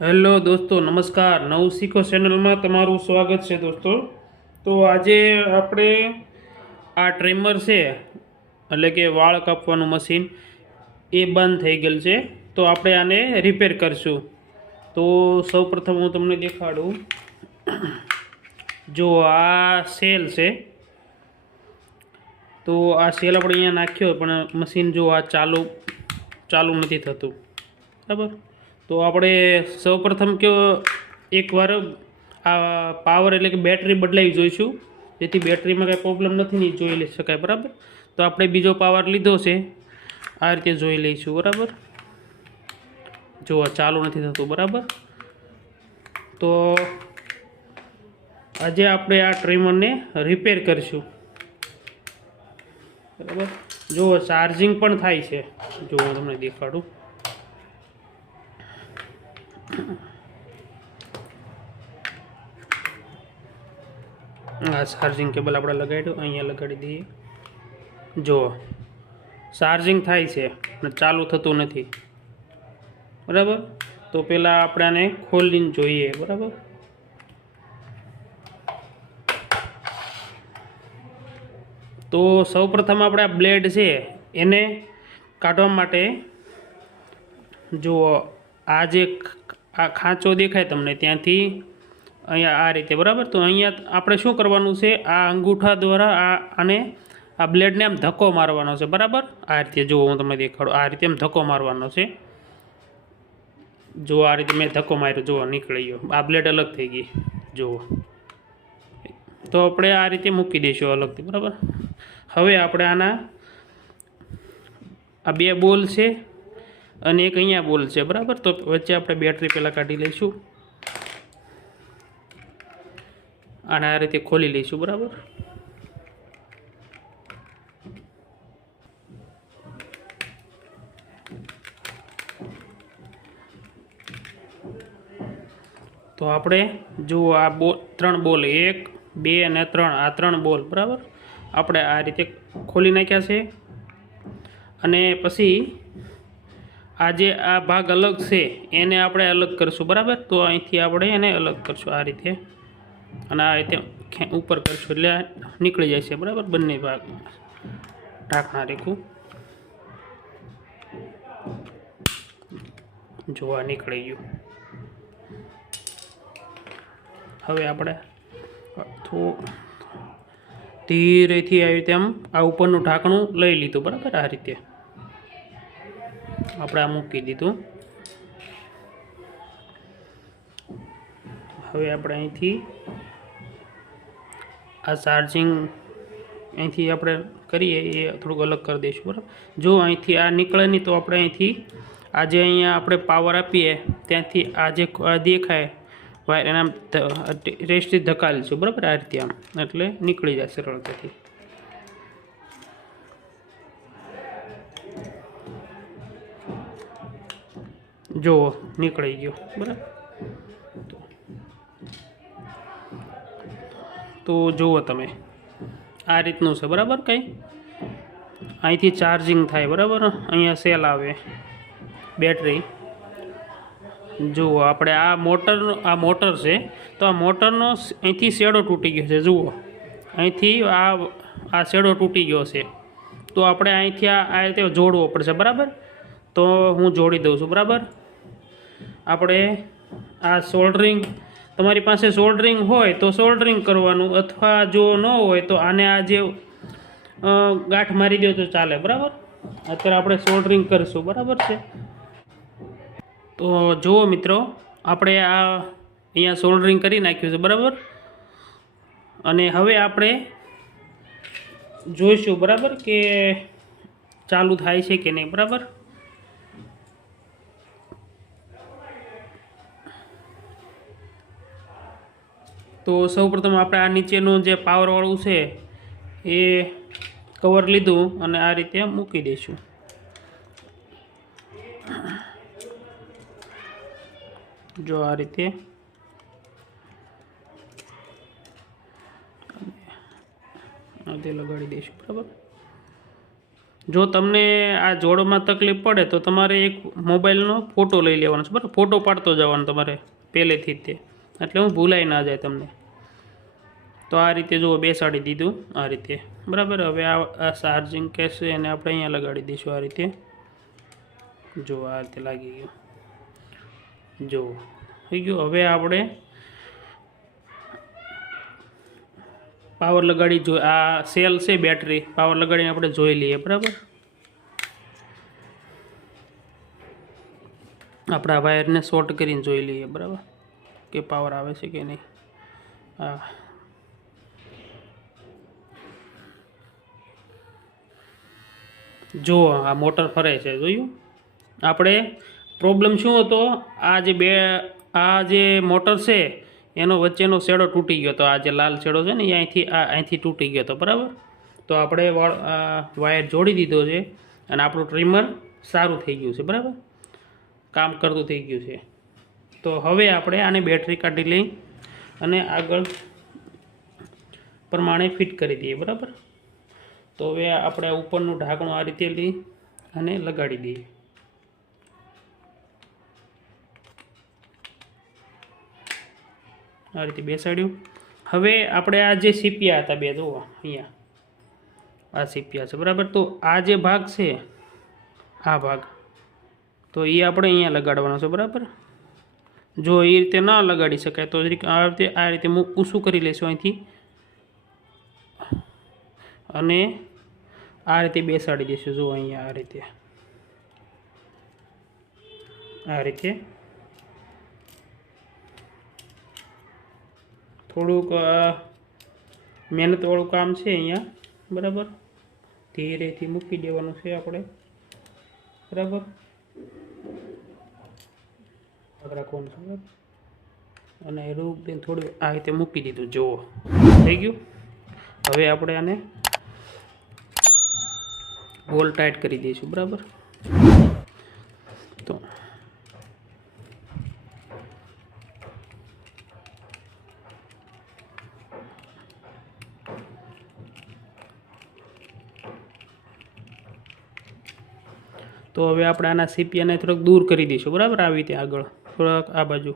Hello દોસ્તો, નમસ્કાર. નવું શીખો ચેનલમાં તમારું સ્વાગત છે દોસ્તો. તો આજે આપણે આ ટ્રેમર છે, એટલે કે વાળ કાપવાનું મશીન, એ બંધ થઈ ગયેલ છે. તો આપણે આને રિપેર કરશું. તો સૌપ્રથમ હું તમને દેખાડું. જો આ સેલ છે. તો આ સેલ આપણે અહીંયા નાખ્યો, પણ મશીન જો આ ચાલુ ચાલુ નથી થતું. બરાબર? તો આપણે સૌપ્રથમ કે એકવાર આ પાવર એટલે કે બેટરી બદલાવી જોઈશું. જેથી બેટરીમાં કાંઈ પ્રોબ્લેમ નથી ને જોઈ શકાય, બરાબર? તો આપણે બીજો પાવર લીધો છે. આ રીતે જોઈ લઈશું, બરાબર? જો ચાલુ નથી થતું, બરાબર? તો આજે આપણે આ ટ્રીમરને રિપેર કરીશું. બરાબર? જો ચાર્જિંગ પણ થાય છે. જો તમને દેખાડું. આ ચાર્જિંગ કેબલ આપણે લગાડ્યું, અહીંયા લગાડી દઈએ. જો ચાર્જિંગ થાય છે અને ચાલુ થતું નથી. બરાબર? તો પહેલાં આપણે આને ખોલીને જોઈએ, બરાબર? તો સૌપ્રથમ આપણે બ્લેડ છે, એને કાઢવા માટે જુઓ, આ જે આ ખાંચો દેખાય તમને ત્યાંથી. અહીંયા આ રીતે, બરાબર? તો અહીંયા આપણે શું કરવાનું છે? આ અંગૂઠા દ્વારા આ આને આ બ્લેડને આમ ધક્કો મારવાનો છે, બરાબર? આ રીતે જુઓ, હું તમને દેખાડું. આ રીતે આમ ધક્કો મારવાનો છે. જુઓ, આ રીતે મેં ધક્કો માર્યો. જુઓ, નીકળી ગયો. આ બ્લેડ અલગ થઈ ગઈ. જુઓ. તો આપણે આ રીતે મૂકી દઈશું અલગથી, બરાબર? હવે આપણે આના, આ બે બોલ છે. અને એક અહીંયા બોલ છે, બરાબર? તો વચ્ચે આપણે બેટરી પહેલાં કાઢી લઈશું. અને આ રીતે ખોલી લઈશું, બરાબર? તો આપણે જુઓ આ બો, ત્રણ બોલ, એક, બે અને ત્રણ, આ ત્રણ બોલ, બરાબર? આપણે આ રીતે ખોલી નાખ્યા છે. અને પછી આ જે આ ભાગ અલગ છે, એને આપણે અલગ કરીશું, બરાબર? તો અહીંથી આપણે એને અલગ કરીશું, આ રીતે. અને આ રીતે ઉપર કરીશું, એટલે નીકળી જાય છે, બરાબર? બંને ભાગ ઢાંકણા રેખું. જોવા નીકળી ગયું. હવે આપણે થોડું ધીરેથી આવી રીતે આમ આ ઉપરનું ઢાંકણું લઈ લીધું, બરાબર? આ રીતે. આપણે આ મૂકી દીધું. હવે આપણે અહીંથી આ ચાર્જિંગ અહીંથી આપણે કરીએ, એ થોડુંક અલગ કરી દઈશું, બરાબર? જો અહીંથી આ નીકળે નહીં તો આપણે અહીંથી આ જે અહીંયા આપણે પાવર આપીએ, ત્યાંથી આ જે દેખાય, વાયર એના રેસ્ટથી ધકાલીશું, બરાબર? આ રીતે આમ. એટલે નીકળી જાય સરળતાથી. જુઓ, નીકળી ગયો, બરાબર? તો જુઓ તમે, આ રીતનું છે, બરાબર કંઈ? અહીંથી ચાર્જિંગ થાય, બરાબર? અહીંયા સેલ આવે બેટરી જુઓ, આપણે આ મોટર આ મોટર છે, તો આ મોટરનો અહીંથી શેડો તૂટી ગયો છે, જુઓ. અહીંથી આ આ શેડો તૂટી ગયો છે. તો આપણે અહીંથી આ આ રીતે જોડવો પડશે, બરાબર? તો હું જોડી દઉં છું, બરાબર? આપણે આ સોલ્ડરિંગ તમારી પાસે સોલ્ડરિંગ હોય તો સોલ્ડરિંગ કરવાનું અથવા જો ન હોય તો આને આ જે ગાંઠ મારી દો તો ચાલે, બરાબર? અત્યારે આપણે સોલ્ડરિંગ કરીશું, બરાબર છે? તો જુઓ મિત્રો, આપણે આ અહીંયા સોલ્ડરિંગ કરી નાખ્યું છે, બરાબર? અને હવે આપણે જોઈશું, બરાબર, કે ચાલુ થાય છે કે નહીં, બરાબર? તો સૌપ્રથમ આપણે આ નીચેનું જે પાવરવાળું છે એ કવર લીધું અને આ રીતે મૂકી દઈશું. જો આ રીતે. તે લગાડી દઈશું, બરાબર? જો તમને આ જોડમાં તકલીફ પડે તો તમારે એક મોબાઈલનો ફોટો લઈ લેવાનો છે, બરાબર? ફોટો પાડતો જવાનો તમારે પહેલેથી જ તે. એટલે હું ભૂલાઈ ના જાય તમને. તો આ રીતે જુઓ, બેસાડી દીધું આ રીતે. બરાબર? હવે આ ચાર્જિંગ કેસ છે એને આપણે અહીંયા લગાડી દઈશું આ રીતે. જો આ રીતે લાગી ગયું. જો થઈ ગયું. હવે આપણે પાવર લગાડી જો, આ સેલ છે બેટરી પાવર લગાડીને આપણે જોઈ લઈએ. બરાબર? આપણા વાયરને શોર્ટ કરીને જોઈ લઈએ. બરાબર? કે પાવર આવે છે કે નહીં? હા. જો આ મોટર ફરે છે, જોયું? આપણે પ્રોબ્લેમ શું હતો? આ જે બે, આ જે મોટર છે, એનો વચ્ચેનો શેડો તૂટી ગયો હતો. આ જે લાલ શેડો છે ને, એ અહીંથી, આ અહીંથી તૂટી ગયો હતો, બરાબર? તો આપણે વાયર જોડી દીધો છે અને આપણું ટ્રીમર સારું થઈ ગયું છે, બરાબર? કામ કરતું થઈ ગયું છે. તો હવે આપણે આને બેટરી કાઢી લઈ અને આગળ પ્રમાણે ફિટ કરી દઈએ, બરાબર? તો હવે આપણે ઉપરનું ઢાંકણું આ રીતે લઈ અને લગાડી દઈએ. આ રીતે બેસાડ્યું. હવે આપણે આ જે સીપિયા હતા બે, જુઓ, અહીંયા. આ સીપિયા છે, બરાબર? તો આ જે ભાગ છે, આ ભાગ, તો એ આપણે અહીંયા લગાડવાનો છે, બરાબર? જો એ રીતે ના લગાડી શકાય તો આ રીતે આ રીતે ઊંચું કરી લઈશું અહીંથી. અને આ રીતે બેસાડી દઈશું જો અહીંયા આ રીતે. આ રીતે. થોડુંક મહેનતવાળું કામ છે અહીંયા. બરાબર? ધીરેથી મૂકી દેવાનું છે આપણે. બરાબર? રાખવાનું છે અને દઈને થોડું આ રીતે મૂકી દીધું, જુઓ. થઈ ગયું? હવે આપણે આને બોલ ટાઈટ કરી દઈશું, બરાબર? તો તો હવે આપણે આના સીપિયાને થોડોક દૂર કરી દઈશું, બરાબર? આવી રીતે આગળ. થોડાક આ બાજુ.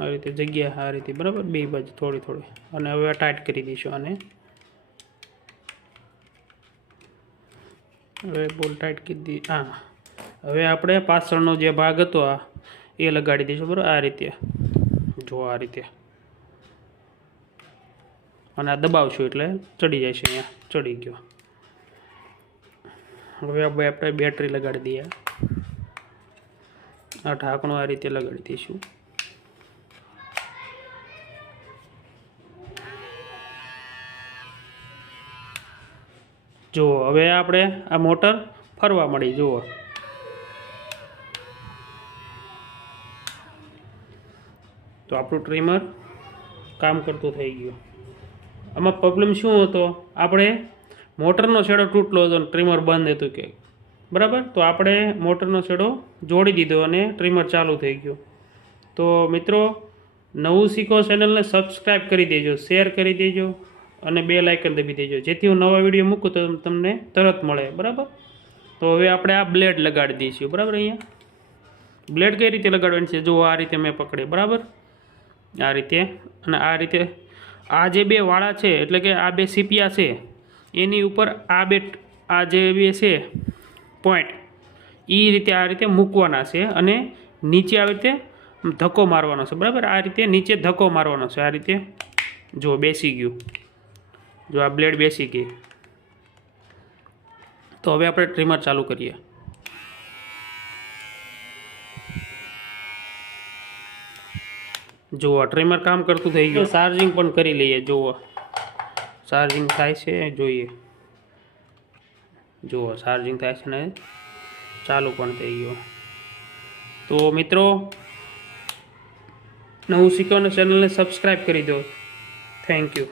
આ રીતે જગ્યા આ રીતે, બરાબર? બે બાજુ, થોડી થોડી. અને હવે ટાઈટ કરી દઈશું આને. હવે બોલ ટાઈટ કરી દી, હા. હવે આપણે પાછળનો જે ભાગ હતો આ, એ લગાડી દઈશું, બરાબર? આ રીતે. જો આ રીતે. અને આ દબાવશું એટલે ચડી જાય છે અહીંયા, ચડી ગયો. હવે આપણે બેટરી લગાડી દઈએ. આ ઢાંકણું આ રીતે લગાડી દઈશું. જુઓ, હવે આપણે આ મોટર ફરવા મળી, જુઓ. તો આપણું ટ્રીમર કામ કરતું થઈ ગયું. આમાં પ્રોબ્લેમ શું હતો? આપણે મોટરનો છેડો તૂટલો હતો ટ્રીમર બંધ હતું કે. બરાબર? તો આપણે મોટરનો છેડો જોડી દીધો અને ટ્રીમર ચાલુ થઈ ગયું. તો મિત્રો, નવું શીખો ચેનલને સબસ્ક્રાઈબ કરી દેજો શેર કરી દેજો અને બે લાઇકન દબી દેજો. જેથી હું નવા વીડિયો મૂકું તો તમને તરત મળે, બરાબર? તો હવે આપણે આ બ્લેડ લગાડી દઈશું, બરાબર અહીંયા? બ્લેડ કઈ રીતે લગાડવાની છે? જો આ રીતે મેં પકડે, બરાબર? આ રીતે અને આ રીતે આ જે બે વાળા છે, એટલે કે આ બે સીપિયા છે, એની ઉપર આ બે, આ જે બે છે પોઈન્ટ એ રીતે આ રીતે મૂકવાના છે અને નીચે આવી રીતે ધક્કો મારવાનો છે. બરાબર? આ રીતે નીચે ધક્કો મારવાનો છે. આ રીતે જો બેસી ગયું. જો આ બ્લેડ બેસી ગઈ. તો હવે આપણે ટ્રીમર ચાલુ કરીએ. જુઓ ટ્રીમર કામ કરતું થઈ ગયું. ચાર્જિંગ પણ કરી લઈએ જુઓ. ચાર્જિંગ થાય છે જોઈએ. જુઓ ચાર્જિંગ થાય છે ને ચાલુ પણ થઈ ગયો. તો મિત્રો, નવું શીખો અને ચેનલને સબસ્ક્રાઈબ કરી દો. Thank you